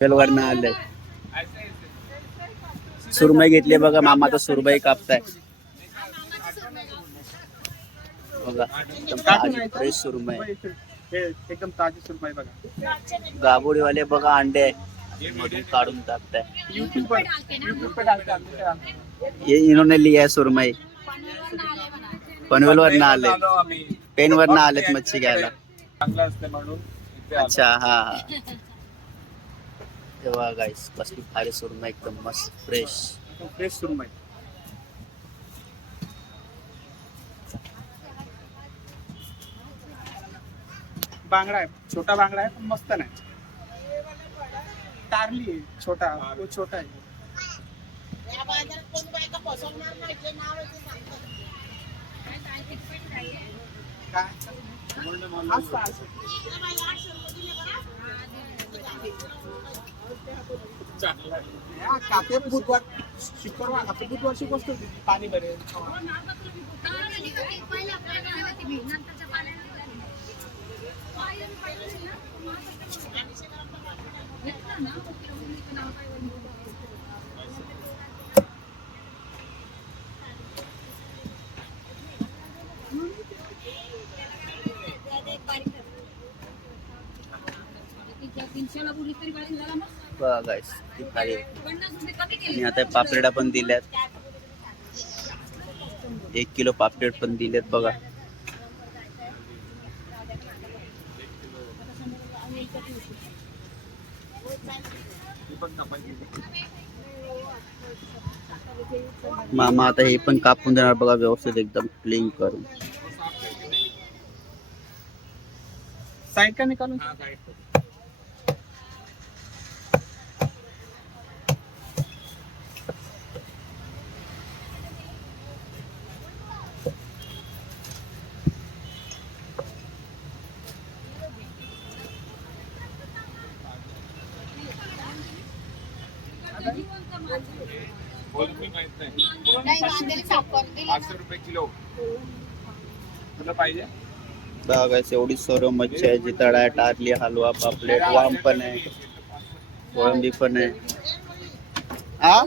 वरनं आले. सुरमई घेतली बघा, मामाचा सुरमई कापताय बघा, एकदम ताजी फ्रेश सुरमई. एकदम ताजी सुरमई बघा. गाबोडीवाले बघा अंडे मधून काढून टाकताय. यूट्यूब पे डालते हैं. ये इन्होंने लिया है सुरमई. पनवेल वरनं आले, पेन वरनं आलेत मच्छी घ्यायला. चांगलं असते म्हणून. अच्छा हा हा. तेव्हा गाईस कसली भारी सुरमई, एकदम मस्त फ्रेश फ्रेश सुरमई. बांगडा आहे, छोटा बांगडा आहे पण मस्त नाही. तारली आहे, छोटा तो छोटा आहे. या बाजारात कोण बायका फसवणार नाही, जे नाव आहे ते सांगतात. काय हा 600. चांगला आहे. हा, काते बुधवार शुक्रवार आता बुधवारची गोष्ट होती. पाणी भरेल. बघा गाईस किती भारी. आणि आता पापलेटा पण दिल्यात, 1 किलो पापलेट पण दिलेत बघा. मामा आता हे पण कापून देणार बघा, व्यवस्थित एकदम क्लीन करून. साइड का निकालून. नाही बांधलेली साखर दिली ना. 500 रुपये किलो. तुला पाहिजे? बघा गाईस एवढी सर्व मच्छी आहे, जी तळा आहे, टारली, हलवा, पापलेट, वाम पण आहे, कोळंबी पण आहे. हा